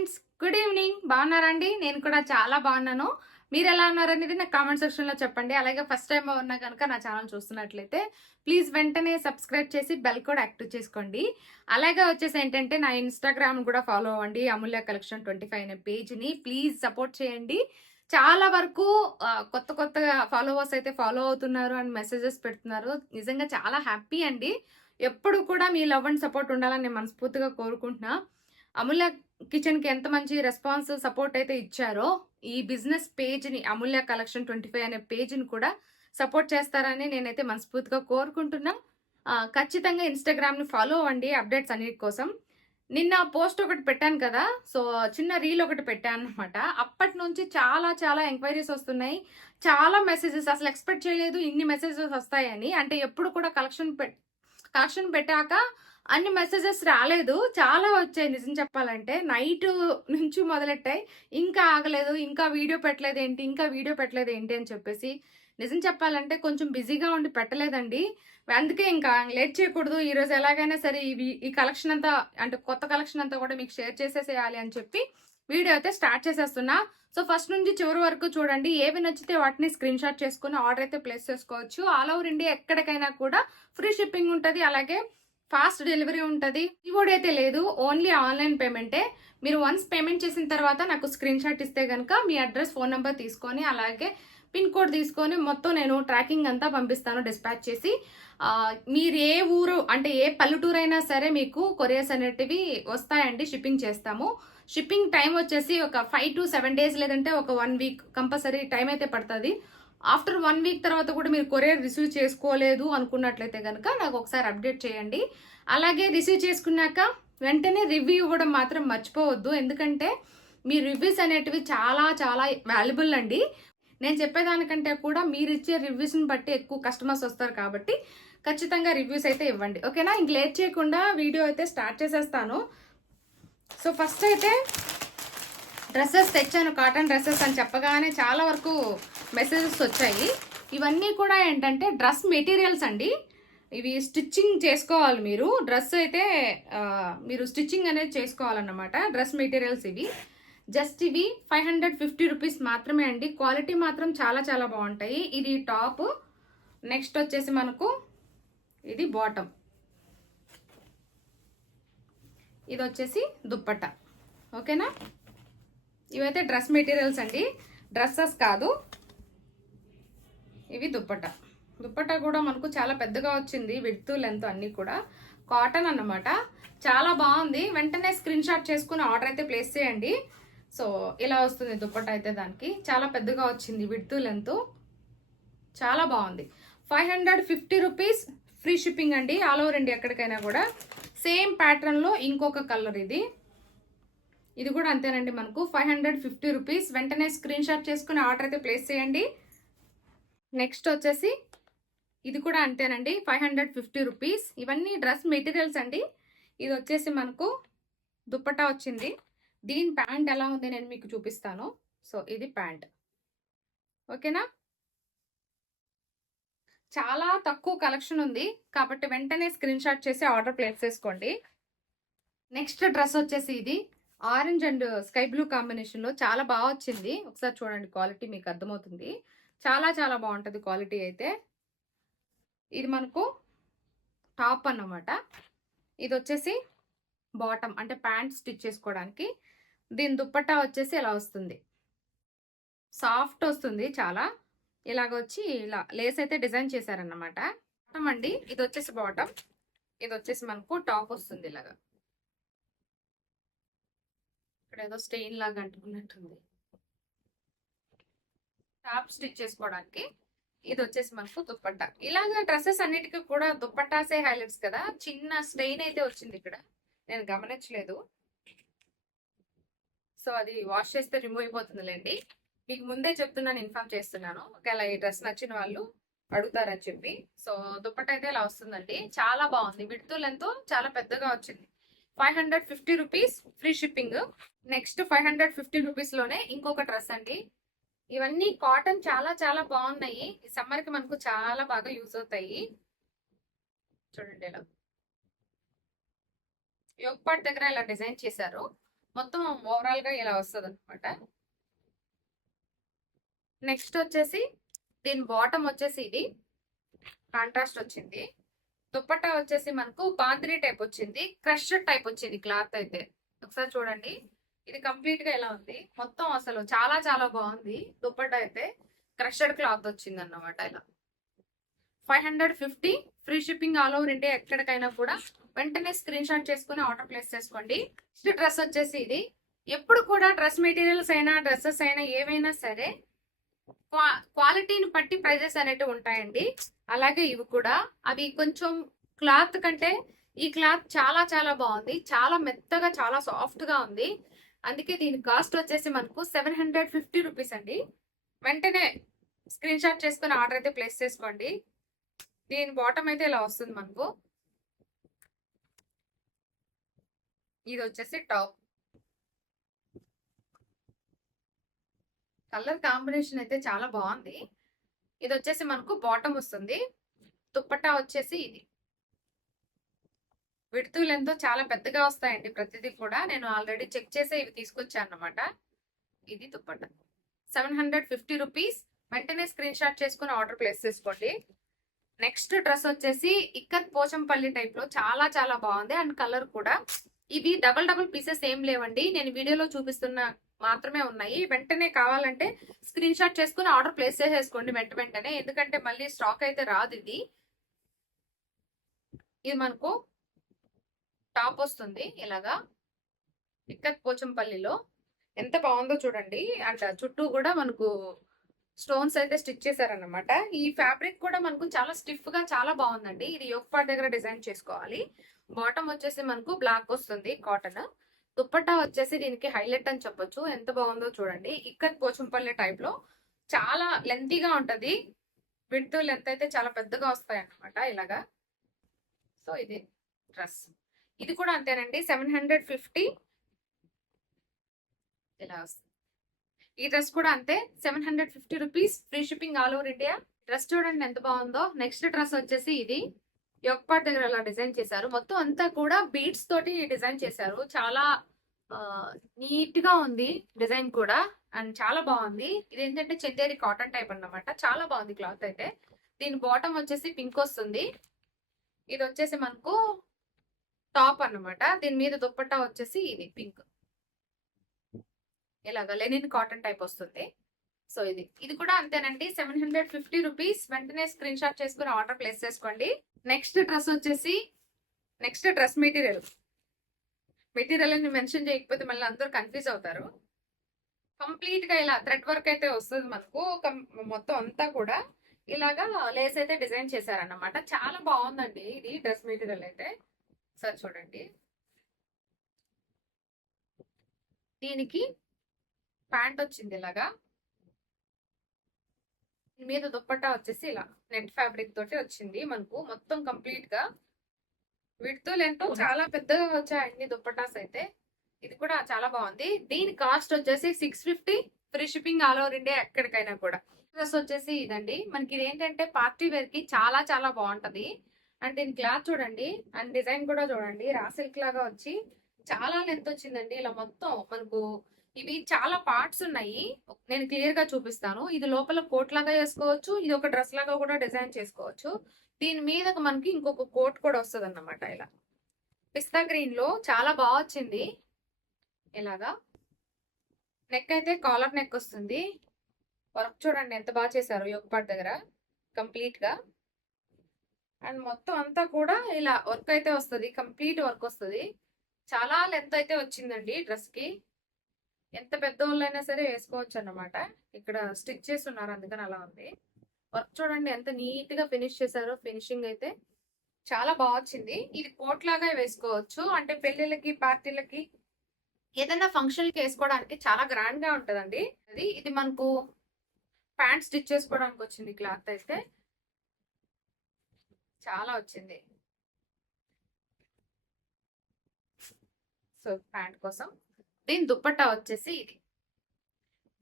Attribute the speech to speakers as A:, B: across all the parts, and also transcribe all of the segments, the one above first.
A: Friends good evening. బాగున్నారండి? నేను కూడా చాలా బాగున్నాను. మీరు ఎలా ఉన్నారనేది నాకు కామెంట్ సెక్షన్లో చెప్పండి. అలాగే ఫస్ట్ టైం ఉన్నా కనుక నా ఛానల్ చూస్తున్నట్లయితే ప్లీజ్ వెంటనే సబ్స్క్రైబ్ చేసి బెల్ కూడా యాక్టివ్ చేసుకోండి. అలాగే వచ్చేసి ఏంటంటే నా ఇన్స్టాగ్రామ్ కూడా ఫాలో అవ్వండి. అమూల్య కలెక్షన్ ట్వంటీ ఫైవ్ అనే పేజ్ని ప్లీజ్ సపోర్ట్ చేయండి. చాలా వరకు కొత్త కొత్తగా ఫాలోవర్స్ అయితే ఫాలో అవుతున్నారు అండ్ మెసేజెస్ పెడుతున్నారు. నిజంగా చాలా హ్యాపీ అండి. ఎప్పుడు కూడా మీ లవ్ అండ్ సపోర్ట్ ఉండాలని నేను మనస్ఫూర్తిగా కోరుకుంటున్నా. అమూల్య కిచెన్కి ఎంత మంచి రెస్పాన్స్ సపోర్ట్ అయితే ఇచ్చారో ఈ బిజినెస్ పేజ్ని అమూల్య కలెక్షన్ ట్వంటీ ఫైవ్ అనే పేజ్ని కూడా సపోర్ట్ చేస్తారని నేనైతే మనస్ఫూర్తిగా కోరుకుంటున్నా. ఖచ్చితంగా ఇన్స్టాగ్రామ్ని ఫాలో అవ్వండి అప్డేట్స్ అన్నిటి కోసం. నిన్న పోస్ట్ ఒకటి పెట్టాను కదా సో చిన్న రీల్ ఒకటి పెట్టాను అనమాట అప్పటి నుంచి చాలా చాలా ఎంక్వైరీస్ వస్తున్నాయి. చాలా మెసేజెస్ అసలు ఎక్స్పెక్ట్ చేయలేదు ఇన్ని మెసేజెస్ వస్తాయని. అంటే ఎప్పుడు కూడా కలెక్షన్ పెట్ కలెక్షన్ పెట్టాక అన్ని మెసేజెస్ రాలేదు. చాలా వచ్చాయి నిజం చెప్పాలంటే. నైట్ నుంచి మొదలెట్టాయి. ఇంకా ఆగలేదు. ఇంకా వీడియో పెట్టలేదు ఏంటి ఇంకా వీడియో పెట్టలేదు ఏంటి అని చెప్పేసి నిజం చెప్పాలంటే కొంచెం బిజీగా ఉండి పెట్టలేదండి. అందుకే ఇంకా లేట్ చేయకూడదు. ఈరోజు ఎలాగైనా సరే ఇవి ఈ కలెక్షన్ అంతా అంటే కొత్త కలెక్షన్ అంతా కూడా మీకు షేర్ చేసేసేయాలి అని చెప్పి వీడియో అయితే స్టార్ట్ చేసేస్తున్నా. సో ఫస్ట్ నుంచి చివరి వరకు చూడండి. ఏవి నచ్చితే వాటిని స్క్రీన్ షాట్ చేసుకుని ఆర్డర్ అయితే ప్లేస్ చేసుకోవచ్చు. ఆల్ ఓవర్ ఇండియా ఎక్కడికైనా కూడా ఫ్రీ షిప్పింగ్ ఉంటుంది. అలాగే ఫాస్ట్ డెలివరీ ఉంటుంది. కీబోర్డ్ అయితే లేదు ఓన్లీ ఆన్లైన్ పేమెంటే. మీరు వన్స్ పేమెంట్ చేసిన తర్వాత నాకు స్క్రీన్ షాట్ ఇస్తే కనుక మీ అడ్రస్ ఫోన్ నెంబర్ తీసుకొని అలాగే పిన్ కోడ్ తీసుకొని మొత్తం నేను ట్రాకింగ్ అంతా పంపిస్తాను డిస్పాచ్ చేసి. మీరు ఏ ఊరు అంటే ఏ పల్లెటూరు అయినా సరే మీకు కొరియర్స్ అనేటివి వస్తాయండి షిప్పింగ్ చేస్తాము. షిప్పింగ్ టైం వచ్చేసి ఒక ఫైవ్ టు సెవెన్ డేస్ లేదంటే ఒక వన్ వీక్ కంపల్సరీ టైం అయితే పడుతుంది. ఆఫ్టర్ వన్ వీక్ తర్వాత కూడా మీరు కొరియర్ రిసీవ్ చేసుకోలేదు అనుకున్నట్లయితే కనుక నాకు ఒకసారి అప్డేట్ చేయండి. అలాగే రిసీవ్ చేసుకున్నాక వెంటనే రివ్యూ ఇవ్వడం మాత్రం మర్చిపోవద్దు. ఎందుకంటే మీ రివ్యూస్ అనేటివి చాలా చాలా వాల్యుబుల్ అండి. నేను చెప్పేదానికంటే కూడా మీరు ఇచ్చే రివ్యూస్ని బట్టి ఎక్కువ కస్టమర్స్ వస్తారు కాబట్టి ఖచ్చితంగా రివ్యూస్ అయితే ఇవ్వండి. ఓకేనా? ఇంక లేట్ చేయకుండా వీడియో అయితే స్టార్ట్ చేసేస్తాను. సో ఫస్ట్ అయితే డ్రెస్సెస్ తెచ్చాను. కాటన్ డ్రెస్సెస్ అని చెప్పగానే చాలా వరకు మెసేజెస్ వచ్చాయి. ఇవన్నీ కూడా ఏంటంటే డ్రెస్ మెటీరియల్స్ అండి. ఇవి స్టిచ్చింగ్ చేసుకోవాలి మీరు. డ్రెస్ అయితే మీరు స్టిచ్చింగ్ అనేది చేసుకోవాలన్నమాట. డ్రెస్ మెటీరియల్స్ ఇవి. జస్ట్ ఇవి ఫైవ్ హండ్రెడ్ ఫిఫ్టీ రూపీస్ మాత్రమే అండి. క్వాలిటీ మాత్రం చాలా చాలా బాగుంటాయి. ఇది టాప్. నెక్స్ట్ వచ్చేసి మనకు ఇది బాటమ్. ఇది వచ్చేసి దుప్పట్ట ఓకేనా? ఇవైతే డ్రెస్ మెటీరియల్స్ అండి. డ్రెస్సెస్ కాదు. ఇవి దుప్పట్ట దుప్పట్ట కూడా మనకు చాలా పెద్దగా వచ్చింది విడ్త్ లెంత్ అన్నీ కూడా. కాటన్ అన్నమాట. చాలా బాగుంది. వెంటనే స్క్రీన్ షాట్ చేసుకుని ఆర్డర్ అయితే ప్లేస్ చేయండి. సో ఇలా వస్తుంది దుప్పట అయితే దానికి. చాలా పెద్దగా వచ్చింది విడ్త్ లెంత్ చాలా బాగుంది. Five hundred fifty rupees free shipping అండి. ఆల్ ఓవర్ ఇండియా ఎక్కడికైనా కూడా. సేమ్ ప్యాటర్న్లో ఇంకొక కలర్ ఇది. ఇది కూడా అంతేనండి మనకు. Five hundred fifty rupees. వెంటనే స్క్రీన్ షాట్ చేసుకుని ఆర్డర్ అయితే ప్లేస్ చేయండి. నెక్స్ట్ వచ్చేసి ఇది కూడా అంతేనండి ఫైవ్ హండ్రెడ్ ఫిఫ్టీ రూపీస్. ఇవన్నీ డ్రెస్ మెటీరియల్స్ అండి. ఇది వచ్చేసి మనకు దుప్పటా వచ్చింది. దీని ప్యాంట్ ఎలా ఉంది నేను మీకు చూపిస్తాను. సో ఇది ప్యాంట్. ఓకేనా? చాలా తక్కువ కలెక్షన్ ఉంది. కాబట్టి వెంటనే స్క్రీన్ షాట్ చేసి ఆర్డర్ ప్లేస్ చేసుకోండి. నెక్స్ట్ డ్రెస్ వచ్చేసి ఇది. ఆరెంజ్ అండ్ స్కై బ్లూ కాంబినేషన్లో చాలా బాగా వచ్చింది. ఒకసారి చూడండి క్వాలిటీ మీకు అర్థమవుతుంది. చాలా చాలా బాగుంటుంది క్వాలిటీ అయితే. ఇది మనకు టాప్ అన్నమాట. ఇది వచ్చేసి బాటమ్ అంటే ప్యాంట్ స్టిచ్ చేసుకోవడానికి. దీని దుప్పట్టా వచ్చేసి ఇలా వస్తుంది. సాఫ్ట్ వస్తుంది చాలా. ఇలాగ వచ్చి ఇలా లేస్ అయితే డిజైన్ చేశారన్నమాట. బాటమ్ అండి. ఇది వచ్చేసి బాటమ్. ఇది వచ్చేసి మనకు టాప్ వస్తుంది ఇలాగా. ఇక్కడ ఏదో స్టెయిన్ లాగా అంటుకున్నట్టుంది. టాప్ స్టిచ్ చేసుకోవడానికి ఇది వచ్చేసి మనకు దుప్పట్టా. ఇలాగ డ్రెస్సెస్ అన్నిటికీ కూడా దుప్పట్టాసే హైలైట్స్ కదా? చిన్న స్టెయిన్ అయితే వచ్చింది ఇక్కడ. నేను గమనించలేదు. సో అది వాష్ చేస్తే రిమూవ్ అయిపోతుందిలేండి. మీకు ముందే చెప్తున్నాను ఇన్ఫార్మ్ చేస్తున్నాను. ఒకవేళ ఈ డ్రెస్ నచ్చిన వాళ్ళు అడుగుతారని చెప్పి. సో దుప్పట్ట అయితే ఇలా వస్తుందండి. చాలా బాగుంది. విడుతూ లెంత్ చాలా పెద్దగా వచ్చింది. Five hundred fifty rupees free shipping. Next five hundred fifty రూపీస్లోనే ఇంకొక డ్రెస్ అండి. ఇవన్నీ కాటన్ చాలా చాలా బాగున్నాయి. ఈ సమ్మర్కి మనకు చాలా బాగా యూజ్ అవుతాయి. చూడండి ఇలా. యోగపాట్ దగ్గర ఇలా డిజైన్ చేశారు. మొత్తం ఓవరాల్గా ఇలా వస్తుంది అనమాట నెక్స్ట్ వచ్చేసి దీని బాటమ్ వచ్చేసి ఇది. కాంట్రాస్ట్ వచ్చింది. దుప్పట్టా వచ్చేసి మనకు బాంద్రీ టైప్ వచ్చింది. క్రష్ టైప్ వచ్చింది. క్లాత్ అయితే. ఒకసారి చూడండి. ఇది కంప్లీట్గా ఎలా ఉంది? మొత్తం అసలు చాలా చాలా బాగుంది. దుప్పట్టా అయితే క్రషడ్ క్లాత్ వచ్చింది అన్నమాట ఇలా. Five hundred fifty free shipping all over India ఎక్కడికైనా కూడా వెంటనే స్క్రీన్ షాట్ చేసుకుని ఆర్డర్ ప్లేస్ చేసుకోండి. నెక్స్ట్ డ్రెస్ వచ్చేసి ఇది. ఎప్పుడు కూడా డ్రెస్ మెటీరియల్స్ అయినా డ్రెస్సెస్ అయినా ఏవైనా సరే క్వాలిటీని బట్టి ప్రైజెస్ అనేటివి ఉంటాయండి. అలాగే ఇవి కూడా. అవి కొంచెం క్లాత్ కంటే ఈ క్లాత్ చాలా చాలా బాగుంది. చాలా మెత్తగా చాలా సాఫ్ట్గా ఉంది. అందుకే దీని కాస్ట్ వచ్చేసి మనకు సెవెన్ హండ్రెడ్ ఫిఫ్టీ రూపీస్ అండి. వెంటనే స్క్రీన్ షాట్ చేసుకుని ఆర్డర్ అయితే ప్లేస్ చేసుకోండి. దీని బాటమ్ అయితే ఇలా వస్తుంది మనకు. ఇది వచ్చేసి టాప్. కలర్ కాంబినేషన్ అయితే చాలా బాగుంది. ఇది వచ్చేసి మనకు బాటమ్ వస్తుంది. దుప్పట్టా వచ్చేసి ఇది. విడుతూ లెంత్ చాలా పెద్దగా వస్తాయండి ప్రతిదీ కూడా. నేను ఆల్రెడీ చెక్ చేసే ఇవి తీసుకొచ్చాను అనమాట ఇది dupatta. Seven hundred fifty rupees. వెంటనే స్క్రీన్ షాట్ చేసుకుని ఆర్డర్ ప్లేస్ చేసుకోండి. నెక్స్ట్ డ్రెస్ వచ్చేసి ఇక్కత్ పోచంపల్లి టైప్లో చాలా చాలా బాగుంది. అండ్ కలర్ కూడా. ఇవి డబల్ డబుల్ పీసెస్ ఏం లేవండి. నేను వీడియోలో చూపిస్తున్న మాత్రమే ఉన్నాయి. వెంటనే కావాలంటే స్క్రీన్ షాట్ చేసుకుని ఆర్డర్ ప్లేస్ చేసేసుకోండి వెంట వెంటనే. ఎందుకంటే మళ్ళీ స్టాక్ అయితే రాదు ఇది. ఇది మనకు టాప్ వస్తుంది ఇలాగా. ఇక్కత్ పోచంపల్లిలో. ఎంత బాగుందో చూడండి. అండ్ చుట్టూ కూడా మనకు స్టోన్స్ అయితే స్టిచ్ చేశారనమాట ఈ ఫ్యాబ్రిక్ కూడా మనకు చాలా స్టిఫ్గా చాలా బాగుందండి. ఇది యోగ్ పార్ట్ దగ్గర డిజైన్ చేసుకోవాలి. బాటమ్ వచ్చేసి మనకు బ్లాక్ వస్తుంది కాటన్. దుప్పట్టా వచ్చేసి దీనికి హైలైట్ అని చెప్పొచ్చు. ఎంత బాగుందో చూడండి. ఇక్కత్ పోచంపల్లి టైప్లో చాలా లెంతీగా ఉంటది. విడ్త్ లెంత్ అయితే చాలా పెద్దగా వస్తాయి అన్నమాట ఇలాగా. సో ఇది డ్రెస్. ఇది కూడా అంతేనండి. సెవెన్ హండ్రెడ్ ఫిఫ్టీ ఇలా వస్తుంది. ఈ డ్రెస్ కూడా అంతే. Seven hundred fifty rupees. Free shipping all over India. Dress చూడండి ఎంత బాగుందో. నెక్స్ట్ డ్రెస్ వచ్చేసి ఇది. యోగపాట్ దగ్గర అలా డిజైన్ చేశారు. మొత్తం అంతా కూడా బీడ్స్ తోటి డిజైన్ చేశారు. చాలా నీట్గా ఉంది డిజైన్ కూడా. అండ్ చాలా బాగుంది. ఇది ఏంటంటే చెందేరి కాటన్ టైప్ అన్నమాట. చాలా బాగుంది క్లాత్ అయితే. దీని బాటమ్ వచ్చేసి పింక్ వస్తుంది. ఇది వచ్చేసి మనకు టాప్ అనమాట దీని మీద దుప్పట్టా వచ్చేసి ఇది పింక్. ఇలాగ లెనిన్ కాటన్ టైప్ వస్తుంది. సో ఇది ఇది కూడా అంతేనండి. Seven hundred fifty rupees. వెంటనే స్క్రీన్ షాట్ చేసుకుని ఆర్డర్ ప్లేస్ చేసుకోండి. నెక్స్ట్ డ్రెస్ వచ్చేసి నెక్స్ట్ డ్రెస్ మెటీరియల్. మెటీరియల్ అని మెన్షన్ చేయకపోతే మళ్ళీ అందరూ కన్ఫ్యూజ్ అవుతారు. కంప్లీట్గా ఇలా థ్రెడ్ వర్క్ అయితే వస్తుంది మనకు. మొత్తం అంతా కూడా ఇలాగా లేస్ అయితే డిజైన్ చేశారన్నమాట. చాలా బాగుందండి ఇది డ్రెస్ మెటీరియల్ అయితే. సార్ చూడండి. దీనికి ప్యాంట్ వచ్చింది ఇలాగా. మీద దుప్పట్టా వచ్చేసి ఇలా నెట్ ఫ్యాబ్రిక్ తోటి వచ్చింది. మనకు మొత్తం కంప్లీట్గా వీటితో లెంత్ చాలా పెద్దగా వచ్చాయండి దుప్పటాస్ అయితే. ఇది కూడా చాలా బాగుంది. దీని కాస్ట్ వచ్చేసి six fifty free shipping all over India ఎక్కడికైనా కూడా. డ్రెస్ వచ్చేసి ఇదండి. మనకి ఇది ఏంటంటే పార్టీ వేర్కి చాలా చాలా బాగుంటది. అండ్ దీని క్లాత్ చూడండి అండ్ డిజైన్ కూడా చూడండి. రా సిల్క్ లాగా వచ్చి చాలా లెంత్ వచ్చిందండి. ఇలా మొత్తం మనకు ఇవి చాలా పార్ట్స్ ఉన్నాయి. నేను క్లియర్గా చూపిస్తాను. ఇది లోపల కోట్ లాగా వేసుకోవచ్చు ఇది ఒక డ్రెస్ లాగా కూడా డిజైన్ చేసుకోవచ్చు. దీని మీద మనకి ఇంకొక కోట్ కూడా వస్తుంది అన్నమాట ఇలా. పిస్తా గ్రీన్లో చాలా బాగా వచ్చింది. ఇలాగా. నెక్ అయితే కాలర్ నెక్ వస్తుంది. వర్క్ చూడండి ఎంత బాగా చేశారు. యోగపాట్ దగ్గర. కంప్లీట్గా. అండ్ మొత్తం అంతా కూడా ఇలా వర్క్ అయితే వస్తుంది కంప్లీట్ వర్క్ వస్తుంది. చాలా లెంత్ అయితే వచ్చిందండి డ్రెస్కి ఎంత పెద్ద వాళ్ళైనా సరే వేసుకోవచ్చు అన్నమాట ఇక్కడ స్టిచ్ చేసి ఉన్నారు అందుకని అలా ఉంది. వర్క్ చూడండి ఎంత నీట్గా ఫినిష్ చేశారో ఫినిషింగ్ అయితే చాలా బాగా వచ్చింది. ఇది కోట్ లాగా వేసుకోవచ్చు. అంటే పెళ్ళిళ్ళకి పార్టీలకి ఏదైనా ఫంక్షన్కి వేసుకోవడానికి చాలా గ్రాండ్గా ఉంటదండి. అది ఇది మనకు ప్యాంట్ స్టిచ్ చేసుకోవడానికి వచ్చింది క్లాత్ అయితే. చాలా వచ్చింది. సో ప్యాంట్ కోసం. దీని దుప్పట్టా వచ్చేసి ఇది.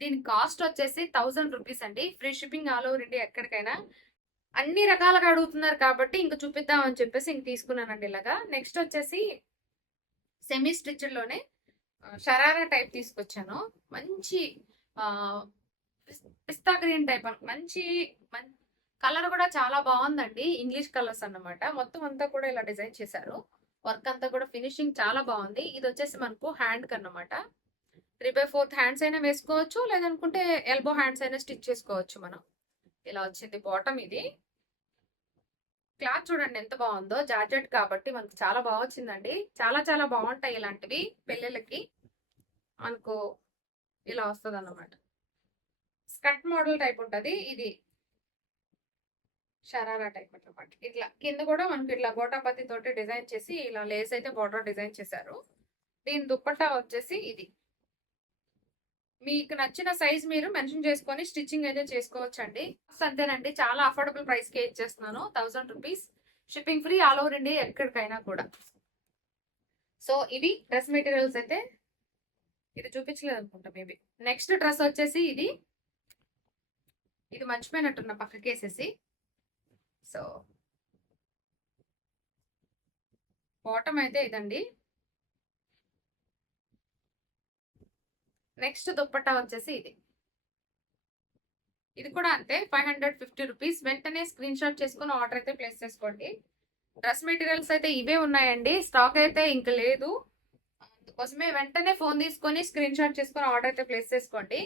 A: దీని కాస్ట్ వచ్చేసి థౌజండ్ రూపీస్ అండి. Free shipping all over India ఎక్కడికైనా. అన్ని రకాలుగా అడుగుతున్నారు కాబట్టి ఇంక చూపిద్దాం అని చెప్పేసి ఇంక తీసుకున్నానండి ఇలాగా. నెక్స్ట్ వచ్చేసి సెమీ స్టిచ్లోనే షరారా టైప్ తీసుకొచ్చాను. మంచి పిస్తా గ్రీన్ టైప్ మంచి కలర్ కూడా చాలా బాగుందండి. ఇంగ్లీష్ కలర్స్ అన్నమాట. మొత్తం అంతా కూడా ఇలా డిజైన్ చేశారు. వర్క్ అంతా కూడా ఫినిషింగ్ చాలా బాగుంది. ఇది వచ్చేసి మనకు హ్యాండ్కి అన్నమాట. త్రీ బై ఫోర్త్ హ్యాండ్స్ అయినా వేసుకోవచ్చు. లేదనుకుంటే ఎల్బో హ్యాండ్స్ అయినా స్టిచ్ చేసుకోవచ్చు మనం. ఇలా వచ్చింది బాటమ్ ఇది. క్లాత్ చూడండి ఎంత బాగుందో. జార్జెట్ కాబట్టి మనకు చాలా బాగా వచ్చిందండి. చాలా చాలా బాగుంటాయి ఇలాంటివి పెళ్ళిళ్ళకి. మనకు ఇలా వస్తుంది అన్నమాట స్కట్ మోడల్ టైప్ ఉంటుంది. ఇది షరారా టైప్ అనమాట ఇట్లా కింద కూడా మనకి ఇట్లా గోటాపతి తోటి డిజైన్ చేసి ఇలా లేస్ అయితే బార్డర్ డిజైన్ చేశారు. దీని దుప్పట్టా వచ్చేసి ఇది. మీకు నచ్చిన సైజ్ మీరు మెన్షన్ చేసుకొని స్టిచ్చింగ్ అయితే చేసుకోవచ్చు అండి అంతేనండి. చాలా అఫోర్డబుల్ ప్రైస్కే ఇచ్చేస్తున్నాను. Thousand rupees shipping free all over India ఎక్కడికైనా కూడా. సో ఇవి డ్రెస్ మెటీరియల్స్ అయితే ఇది చూపించలేదు అనుకుంటా మేబీ నెక్స్ట్ డ్రెస్ వచ్చేసి ఇది. ఇది మర్చిపోయినట్టున్న పక్కకేసేసి. సో. బాటమ్ అయితే ఇదండి. నెక్స్ట్ దుప్పట్టా వచ్చేసి ఇది. ఇది కూడా అంతే ఫైవ్ హండ్రెడ్ ఫిఫ్టీ రూపీస్ వెంటనే స్క్రీన్ షాట్ చేసుకుని ఆర్డర్ అయితే ప్లేస్ చేసుకోండి. డ్రెస్ మెటీరియల్స్ అయితే ఇవే ఉన్నాయండి. స్టాక్ అయితే ఇంక లేదు. అందుకోసమే వెంటనే ఫోన్ తీసుకొని స్క్రీన్ షాట్ చేసుకుని ఆర్డర్ అయితే ప్లేస్ చేసుకోండి.